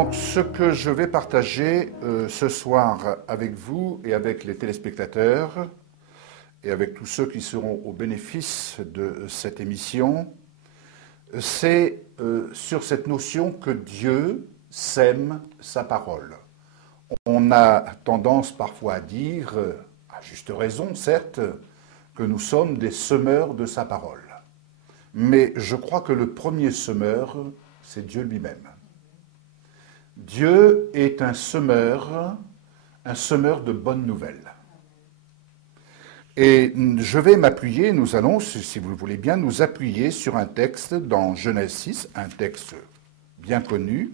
Donc, ce que je vais partager ce soir avec vous et avec les téléspectateurs et avec tous ceux qui seront au bénéfice de cette émission, c'est sur cette notion que Dieu sème sa parole. On a tendance parfois à dire, à juste raison certes, que nous sommes des semeurs de sa parole. Mais je crois que le premier semeur, c'est Dieu lui-même. Dieu est un semeur de bonnes nouvelles. Et je vais m'appuyer, nous allons, si vous le voulez bien, nous appuyer sur un texte dans Genèse 6, un texte bien connu.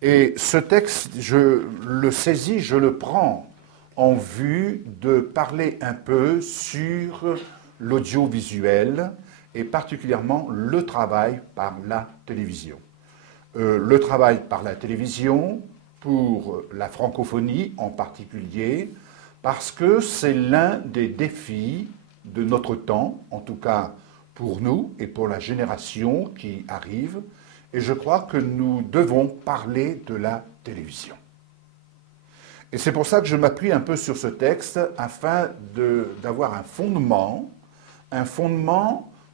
Et ce texte, je le saisis, je le prends en vue de parler un peu sur l'audiovisuel et particulièrement le travail par la télévision. Le travail par la télévision pour la francophonie en particulier, parce que c'est l'un des défis de notre temps, en tout cas pour nous et pour la génération qui arrive, et je crois que nous devons parler de la télévision. Et c'est pour ça que je m'appuie un peu sur ce texte afin d'avoir un fondement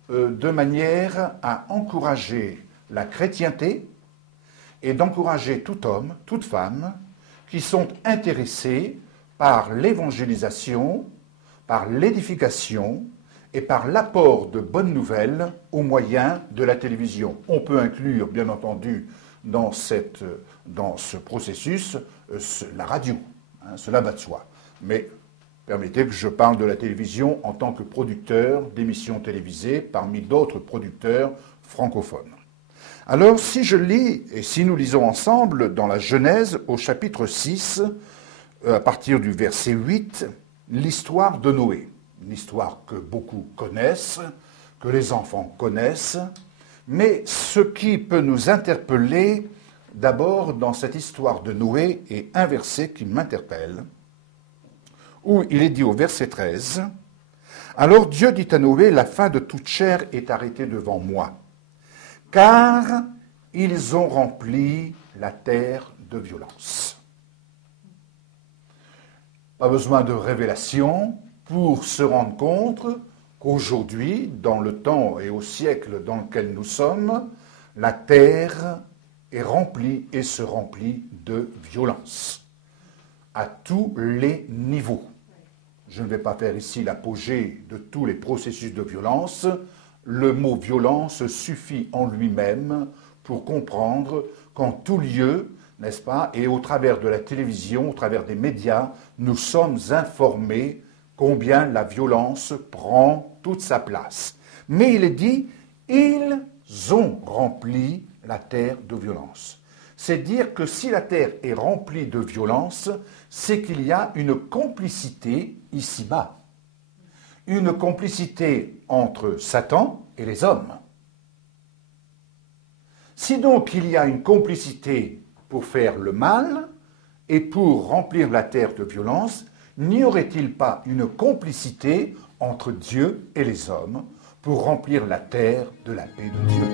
de manière à encourager la chrétienté et d'encourager tout homme, toute femme qui sont intéressés par l'évangélisation, par l'édification et par l'apport de bonnes nouvelles au moyen de la télévision. On peut inclure, bien entendu, dans ce processus, la radio, cela va de soi. Mais permettez que je parle de la télévision en tant que producteur d'émissions télévisées parmi d'autres producteurs francophones. Alors, si je lis, et si nous lisons ensemble dans la Genèse au chapitre 6, à partir du verset 8, l'histoire de Noé. Une histoire que beaucoup connaissent, que les enfants connaissent, mais ce qui peut nous interpeller d'abord dans cette histoire de Noé est un verset qui m'interpelle, où il est dit au verset 13, « Alors Dieu dit à Noé, la fin de toute chair est arrêtée devant moi, car ils ont rempli la terre de violence. » Pas besoin de révélation pour se rendre compte qu'aujourd'hui, dans le temps et au siècle dans lequel nous sommes, la terre est remplie et se remplit de violence, à tous les niveaux. Je ne vais pas faire ici l'apogée de tous les processus de violence. Le mot violence suffit en lui-même pour comprendre qu'en tout lieu, n'est-ce pas, et au travers de la télévision, au travers des médias, nous sommes informés combien la violence prend toute sa place. Mais il est dit, ils ont rempli la terre de violence. C'est dire que si la terre est remplie de violence, c'est qu'il y a une complicité ici-bas. Une complicité entre Satan et les hommes. Si donc il y a une complicité pour faire le mal et pour remplir la terre de violence, n'y aurait-il pas une complicité entre Dieu et les hommes pour remplir la terre de la paix de Dieu ?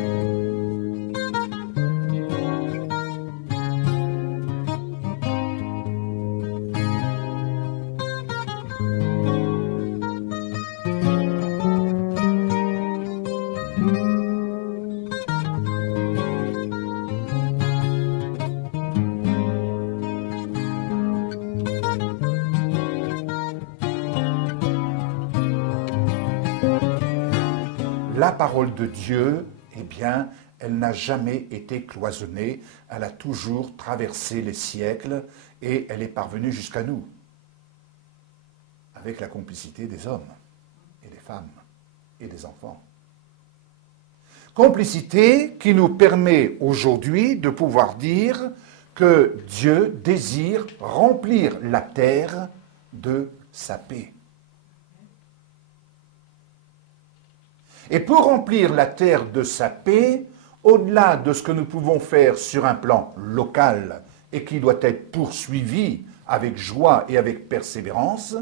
La parole de Dieu, eh bien, elle n'a jamais été cloisonnée, elle a toujours traversé les siècles et elle est parvenue jusqu'à nous, avec la complicité des hommes et des femmes et des enfants. Complicité qui nous permet aujourd'hui de pouvoir dire que Dieu désire remplir la terre de sa paix. Et pour remplir la terre de sa paix, au-delà de ce que nous pouvons faire sur un plan local et qui doit être poursuivi avec joie et avec persévérance,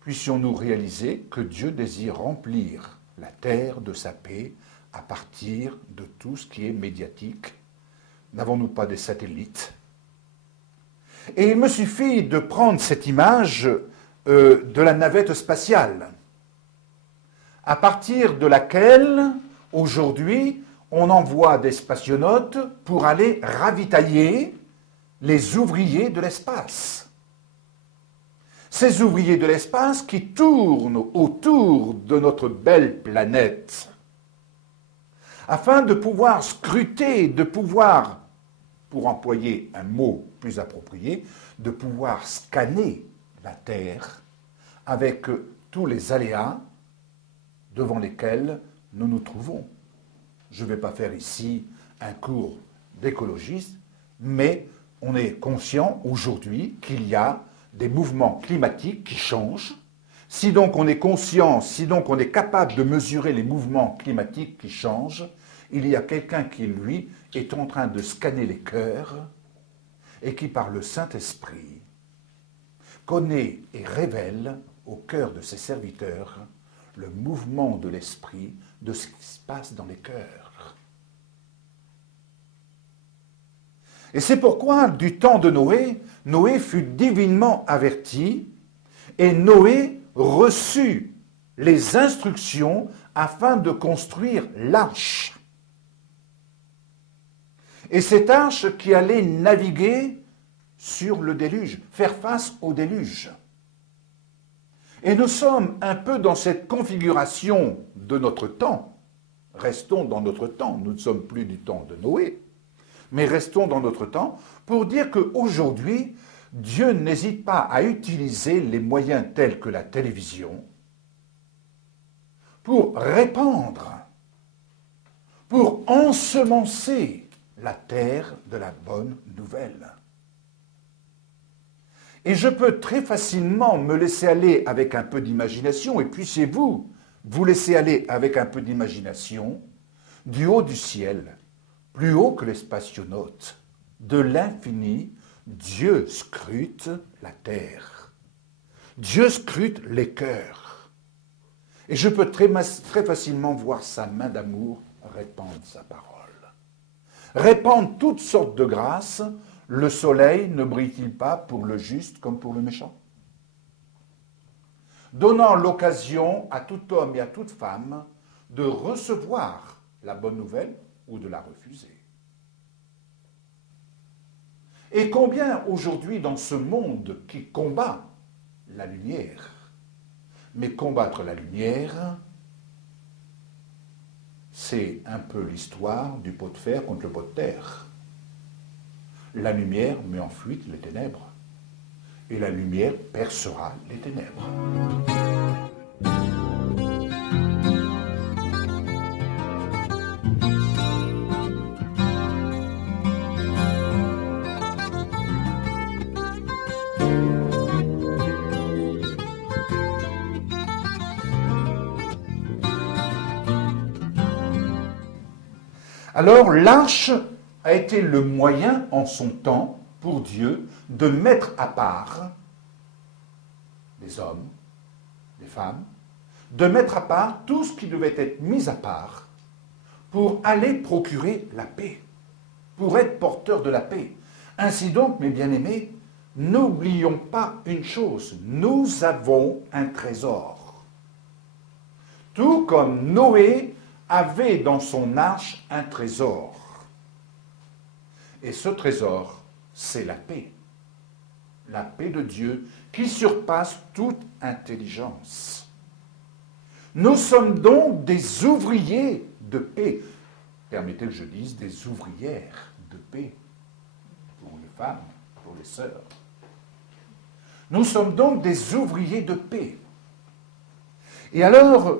puissions-nous réaliser que Dieu désire remplir la terre de sa paix à partir de tout ce qui est médiatique, N'avons-nous pas des satellites? Et il me suffit de prendre cette image de la navette spatiale, à partir de laquelle, aujourd'hui, on envoie des spationautes pour aller ravitailler les ouvriers de l'espace. Ces ouvriers de l'espace qui tournent autour de notre belle planète, afin de pouvoir scruter, de pouvoir, pour employer un mot plus approprié, de pouvoir scanner la Terre avec tous les aléas devant lesquels nous nous trouvons. Je ne vais pas faire ici un cours d'écologisme, mais on est conscient aujourd'hui qu'il y a des mouvements climatiques qui changent. Si donc on est conscient, si donc on est capable de mesurer les mouvements climatiques qui changent, il y a quelqu'un qui, lui, est en train de scanner les cœurs et qui, par le Saint-Esprit, connaît et révèle au cœur de ses serviteurs le mouvement de l'esprit de ce qui se passe dans les cœurs. Et c'est pourquoi, du temps de Noé, Noé fut divinement averti et Noé reçut les instructions afin de construire l'arche. Et cette arche qui allait naviguer sur le déluge, faire face au déluge. Et nous sommes un peu dans cette configuration de notre temps. Restons dans notre temps, nous ne sommes plus du temps de Noé, mais restons dans notre temps pour dire qu'aujourd'hui, Dieu n'hésite pas à utiliser les moyens tels que la télévision pour répandre, pour ensemencer la terre de la bonne nouvelle. Et je peux très facilement me laisser aller avec un peu d'imagination, et puissiez-vous vous laisser aller avec un peu d'imagination, du haut du ciel, plus haut que les spationautes, de l'infini, Dieu scrute la terre. Dieu scrute les cœurs. Et je peux très facilement voir sa main d'amour répandre sa parole. Répandre toutes sortes de grâces. Le soleil ne brille-t-il pas pour le juste comme pour le méchant? Donnant l'occasion à tout homme et à toute femme de recevoir la bonne nouvelle ou de la refuser. Et combien aujourd'hui dans ce monde qui combat la lumière, mais combattre la lumière, c'est un peu l'histoire du pot de fer contre le pot de terre. La lumière met en fuite les ténèbres, et la lumière percera les ténèbres. Alors l'arche a été le moyen en son temps pour Dieu de mettre à part des hommes, des femmes, de mettre à part tout ce qui devait être mis à part pour aller procurer la paix, pour être porteur de la paix. Ainsi donc, mes bien-aimés, n'oublions pas une chose, nous avons un trésor. Tout comme Noé avait dans son arche un trésor. Et ce trésor, c'est la paix. La paix de Dieu qui surpasse toute intelligence. Nous sommes donc des ouvriers de paix. Permettez que je dise des ouvrières de paix. Pour les femmes, pour les sœurs. Nous sommes donc des ouvriers de paix. Et alors,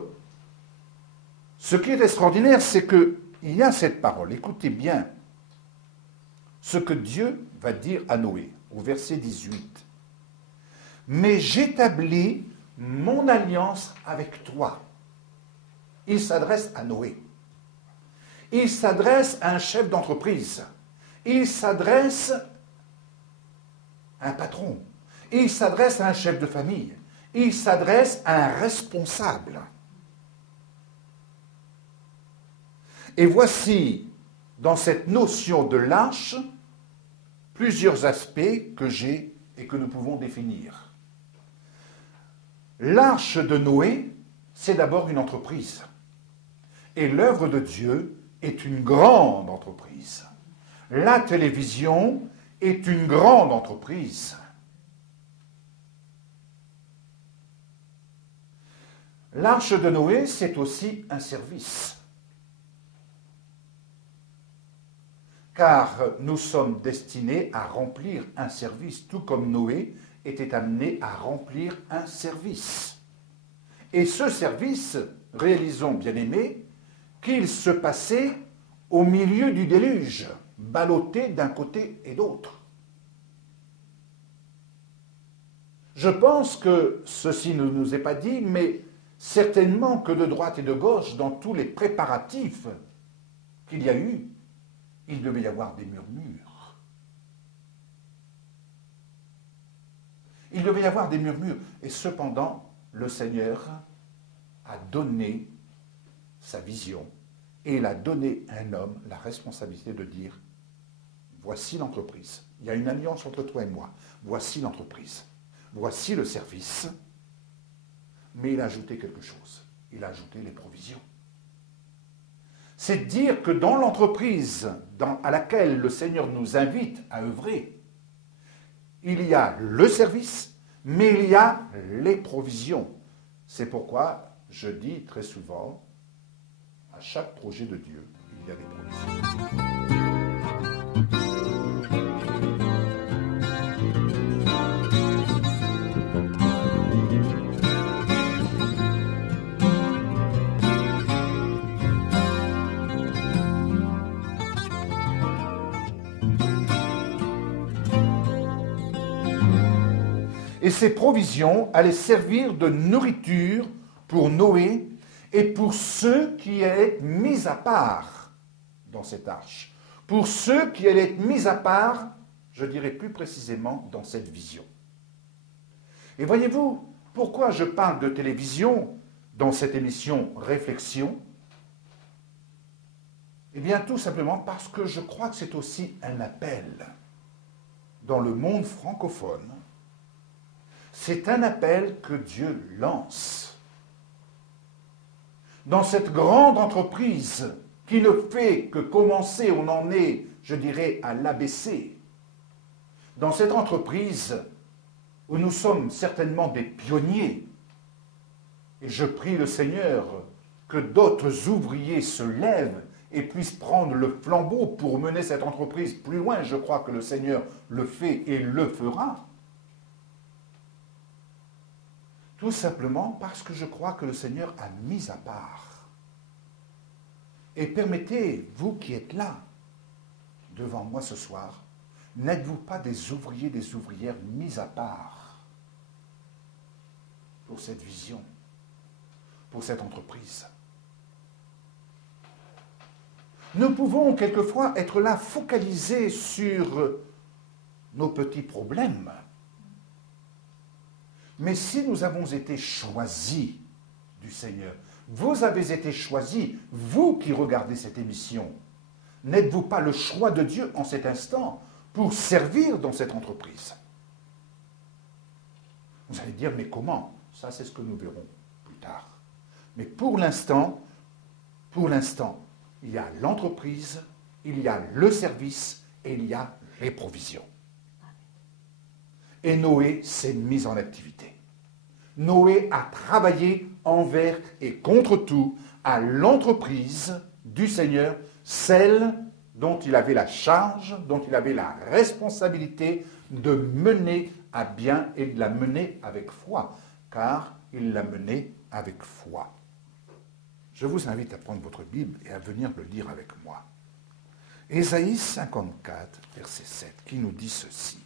ce qui est extraordinaire, c'est qu'il y a cette parole. Écoutez bien ce que Dieu va dire à Noé, au verset 18. « Mais j'établis mon alliance avec toi. » Il s'adresse à Noé. Il s'adresse à un chef d'entreprise. Il s'adresse à un patron. Il s'adresse à un chef de famille. Il s'adresse à un responsable. Et voici dans cette notion de l'arche plusieurs aspects que j'ai et que nous pouvons définir. L'arche de Noé, c'est d'abord une entreprise. Et l'œuvre de Dieu est une grande entreprise. La télévision est une grande entreprise. L'arche de Noé, c'est aussi un service. Car nous sommes destinés à remplir un service, tout comme Noé était amené à remplir un service. Et ce service, réalisons, bien-aimés, qu'il se passait au milieu du déluge, ballotté d'un côté et d'autre. Je pense que ceci ne nous est pas dit, mais certainement que de droite et de gauche, dans tous les préparatifs qu'il y a eu, il devait y avoir des murmures. Il devait y avoir des murmures. Et cependant, le Seigneur a donné sa vision et il a donné à un homme la responsabilité de dire « Voici l'entreprise. Il y a une alliance entre toi et moi. Voici l'entreprise. Voici le service. » Mais il a ajouté quelque chose. Il a ajouté les provisions. C'est dire que dans l'entreprise à laquelle le Seigneur nous invite à œuvrer, il y a le service, mais il y a les provisions. C'est pourquoi je dis très souvent, à chaque projet de Dieu, il y a des provisions. Et ces provisions allaient servir de nourriture pour Noé et pour ceux qui allaient être mis à part dans cette arche. Pour ceux qui allaient être mis à part, je dirais plus précisément, dans cette vision. Et voyez-vous, pourquoi je parle de télévision dans cette émission Réflexion? Eh bien, tout simplement parce que je crois que c'est aussi un appel dans le monde francophone. C'est un appel que Dieu lance. Dans cette grande entreprise qui ne fait que commencer, on en est, je dirais, à l'ABC. Dans cette entreprise où nous sommes certainement des pionniers, et je prie le Seigneur que d'autres ouvriers se lèvent et puissent prendre le flambeau pour mener cette entreprise plus loin. Je crois que le Seigneur le fait et le fera. Tout simplement parce que je crois que le Seigneur a mis à part. Et permettez, vous qui êtes là, devant moi ce soir, n'êtes-vous pas des ouvriers, des ouvrières mis à part pour cette vision, pour cette entreprise? Nous pouvons quelquefois être là focalisés sur nos petits problèmes. Mais si nous avons été choisis du Seigneur, vous avez été choisis, vous qui regardez cette émission, n'êtes-vous pas le choix de Dieu en cet instant pour servir dans cette entreprise? Vous allez dire, mais comment? Ça, c'est ce que nous verrons plus tard. Mais pour l'instant, il y a l'entreprise, il y a le service et il y a les provisions. Et Noé s'est mis en activité. Noé a travaillé envers et contre tout à l'entreprise du Seigneur, celle dont il avait la charge, dont il avait la responsabilité de mener à bien et de la mener avec foi, car il l'a menée avec foi. Je vous invite à prendre votre Bible et à venir le lire avec moi. Ésaïe 54, verset 7, qui nous dit ceci.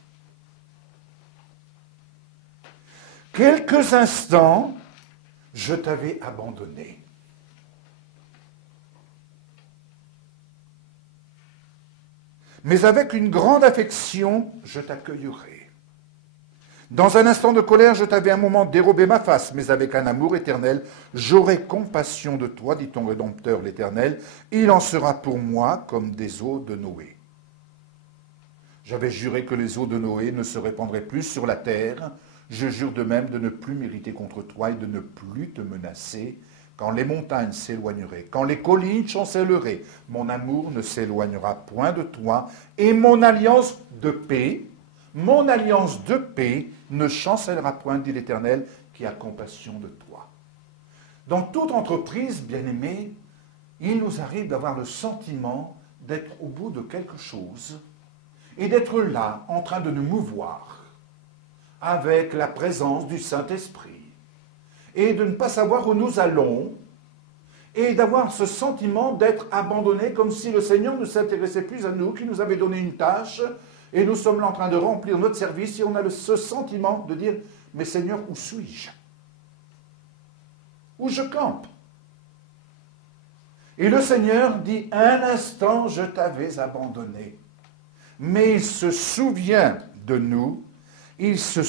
Quelques instants, je t'avais abandonné. Mais avec une grande affection, je t'accueillerai. Dans un instant de colère, je t'avais un moment dérobé ma face, mais avec un amour éternel, j'aurai compassion de toi, dit ton Rédempteur l'Éternel. Il en sera pour moi comme des eaux de Noé. J'avais juré que les eaux de Noé ne se répandraient plus sur la terre. Je jure de même de ne plus m'irriter contre toi et de ne plus te menacer. Quand les montagnes s'éloigneraient, quand les collines chancelleraient, mon amour ne s'éloignera point de toi, et mon alliance de paix ne chancellera point, dit l'Éternel, qui a compassion de toi. Dans toute entreprise, bien-aimés, il nous arrive d'avoir le sentiment d'être au bout de quelque chose et d'être là, en train de nous mouvoir avec la présence du Saint-Esprit, et de ne pas savoir où nous allons, et d'avoir ce sentiment d'être abandonné, comme si le Seigneur ne s'intéressait plus à nous, qu'il nous avait donné une tâche, et nous sommes là en train de remplir notre service, et on a ce sentiment de dire, mais Seigneur, où suis-je? Où je campe? Et le Seigneur dit, un instant, je t'avais abandonné. Mais il se souvient de nous, il s'est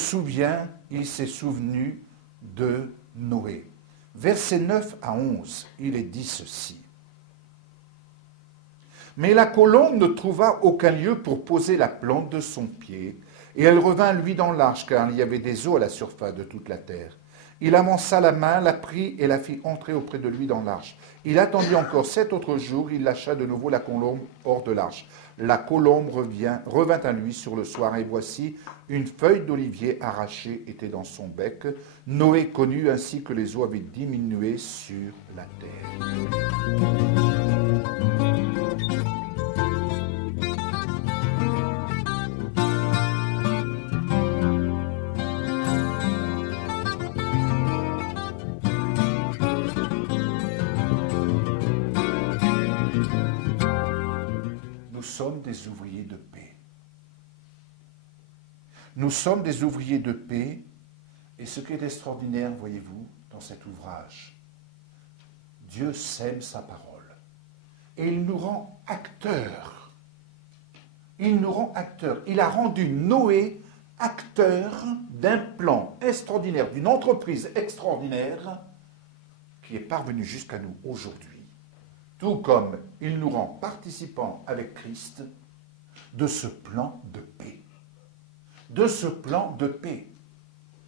souvenu de Noé. Versets 9 à 11, il est dit ceci. Mais la colombe ne trouva aucun lieu pour poser la plante de son pied, et elle revint lui dans l'arche, car il y avait des eaux à la surface de toute la terre. Il avança la main, la prit et la fit entrer auprès de lui dans l'arche. Il attendit encore 7 autres jours, il lâcha de nouveau la colombe hors de l'arche. La colombe revint à lui sur le soir, et voici, une feuille d'olivier arrachée était dans son bec. Noé connut ainsi que les eaux avaient diminué sur la terre. Nous sommes des ouvriers de paix. Nous sommes des ouvriers de paix, et ce qui est extraordinaire, voyez-vous, dans cet ouvrage, Dieu sème sa parole, et il nous rend acteurs. Il nous rend acteurs. Il a rendu Noé acteur d'un plan extraordinaire, d'une entreprise extraordinaire qui est parvenue jusqu'à nous aujourd'hui. Tout comme il nous rend participants avec Christ de ce plan de paix. De ce plan de paix.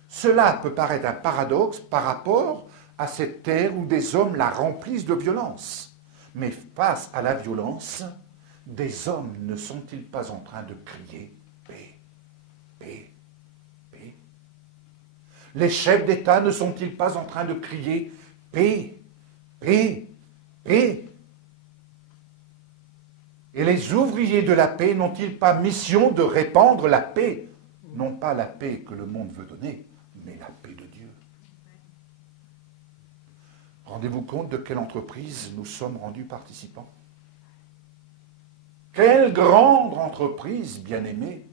Cela peut paraître un paradoxe par rapport à cette terre où des hommes la remplissent de violence. Mais face à la violence, des hommes ne sont-ils pas en train de crier paix, paix, paix? Les chefs d'État ne sont-ils pas en train de crier paix, paix, paix? Et les ouvriers de la paix n'ont-ils pas mission de répandre la paix? Non pas la paix que le monde veut donner, mais la paix de Dieu. Rendez-vous compte de quelle entreprise nous sommes rendus participants? Quelle grande entreprise, bien-aimée!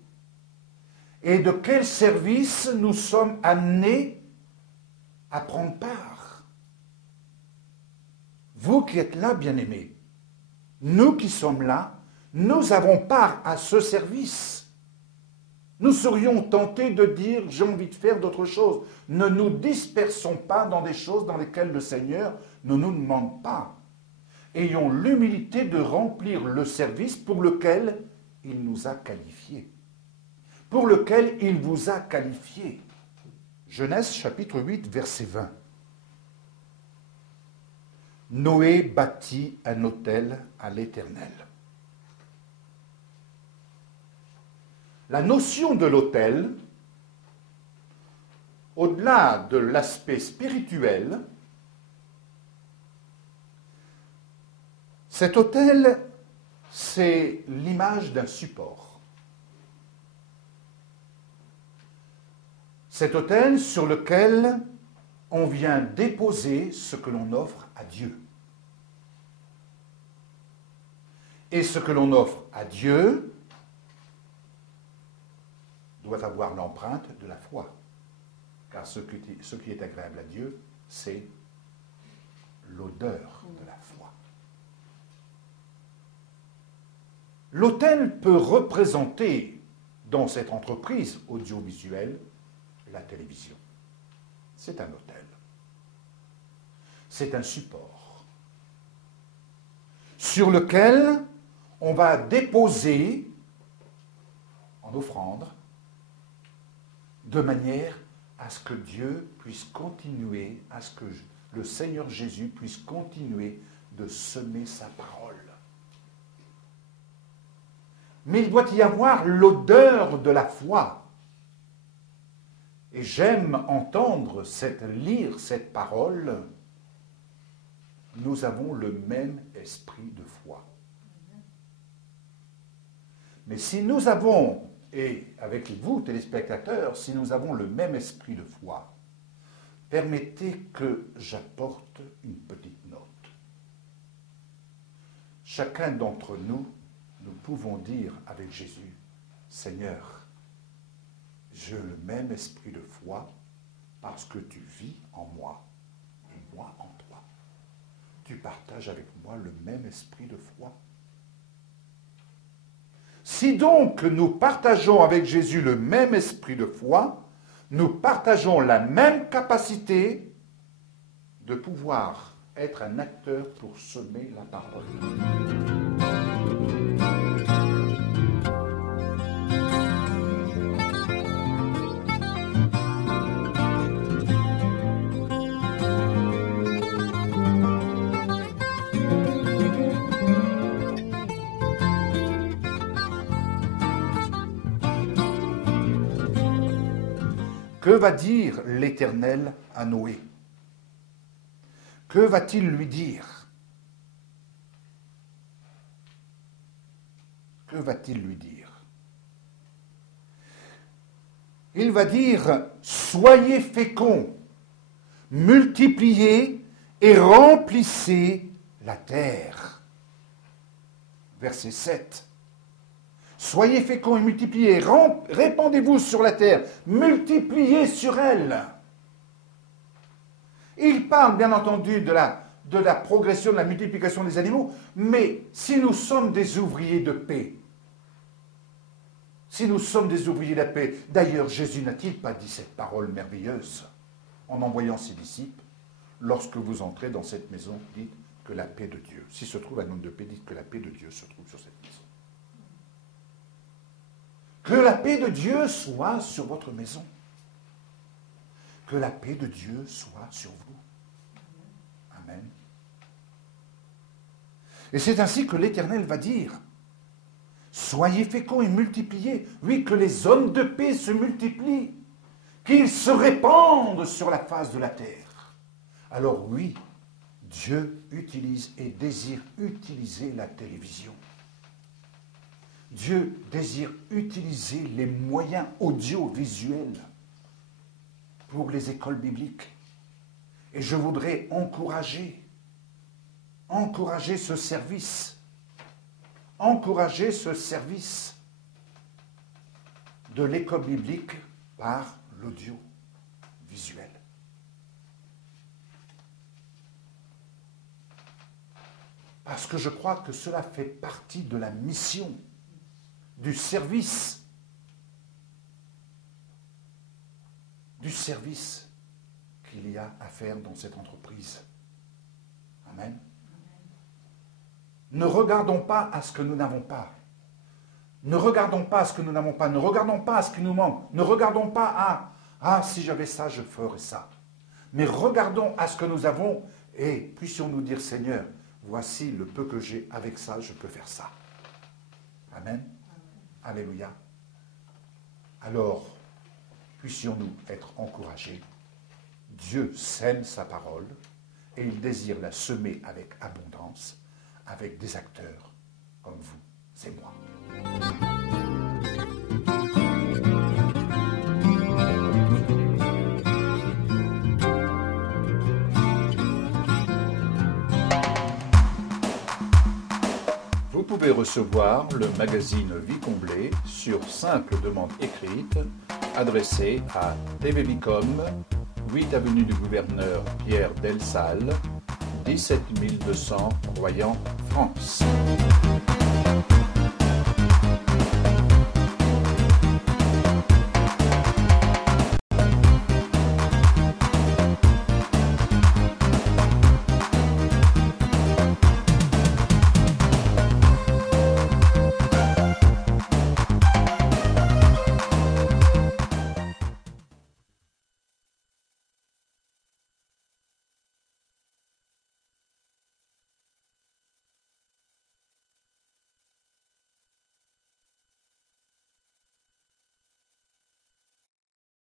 Et de quel service nous sommes amenés à prendre part? Vous qui êtes là, bien-aimés, nous qui sommes là, nous avons part à ce service. Nous serions tentés de dire « j'ai envie de faire d'autres choses ». Ne nous dispersons pas dans des choses dans lesquelles le Seigneur ne nous demande pas. Ayons l'humilité de remplir le service pour lequel il nous a qualifiés. Pour lequel il vous a qualifiés. Genèse chapitre 8, verset 20. Noé bâtit un autel à l'Éternel. La notion de l'autel, au-delà de l'aspect spirituel, cet autel, c'est l'image d'un support. Cet autel sur lequel on vient déposer ce que l'on offre à Dieu. Et ce que l'on offre à Dieu doit avoir l'empreinte de la foi. Car ce qui est agréable à Dieu, c'est l'odeur de la foi. L'autel peut représenter, dans cette entreprise audiovisuelle, la télévision. C'est un autel. C'est un support sur lequel on va déposer en offrande de manière à ce que Dieu puisse continuer, à ce que le Seigneur Jésus puisse continuer de semer sa parole. Mais il doit y avoir l'odeur de la foi. Et j'aime entendre lire cette parole. Nous avons le même esprit de foi. Mais si nous avons, et avec vous téléspectateurs, si nous avons le même esprit de foi, permettez que j'apporte une petite note. Chacun d'entre nous, nous pouvons dire avec Jésus, Seigneur, j'ai le même esprit de foi parce que tu vis en moi et moi en toi. Tu partages avec moi le même esprit de foi. Si donc nous partageons avec Jésus le même esprit de foi, nous partageons la même capacité de pouvoir être un acteur pour semer la parole. Que va dire l'Éternel à Noé? Que va-t-il lui dire? Que va-t-il lui dire? Il va dire, soyez féconds, multipliez et remplissez la terre. Verset 7. Soyez féconds et multipliez, répandez-vous sur la terre, multipliez sur elle. Il parle bien entendu de la progression, de la multiplication des animaux, mais si nous sommes des ouvriers de paix, si nous sommes des ouvriers de la paix, d'ailleurs Jésus n'a-t-il pas dit cette parole merveilleuse en envoyant ses disciples, lorsque vous entrez dans cette maison, dites que la paix de Dieu, s'il se trouve un homme de paix, dites que la paix de Dieu se trouve sur cette maison. Que la paix de Dieu soit sur votre maison. Que la paix de Dieu soit sur vous. Amen. Et c'est ainsi que l'Éternel va dire, soyez féconds et multipliez. Oui, que les hommes de paix se multiplient, qu'ils se répandent sur la face de la terre. Alors oui, Dieu utilise et désire utiliser la télévision. Dieu désire utiliser les moyens audiovisuels pour les écoles bibliques. Et je voudrais encourager ce service. Encourager ce service de l'école biblique par l'audiovisuel. Parce que je crois que cela fait partie de la mission, du service qu'il y a à faire dans cette entreprise. Amen. Ne regardons pas à ce que nous n'avons pas. Ne regardons pas à ce que nous n'avons pas. Ne regardons pas à ce qui nous manque. Ne regardons pas à « Ah, si j'avais ça, je ferais ça ». Mais regardons à ce que nous avons et puissions-nous dire « Seigneur, voici le peu que j'ai, avec ça, je peux faire ça ». Amen. Alléluia. Alors, puissions-nous être encouragés. Dieu sème sa parole et il désire la semer avec abondance, avec des acteurs comme vous et moi. Vous pouvez recevoir le magazine Vie comblée sur simple demande écrite adressée à TV Bicom, 8 avenue du Gouverneur Pierre Delsalle, 17 200 Royan, France.